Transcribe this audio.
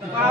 हुय्या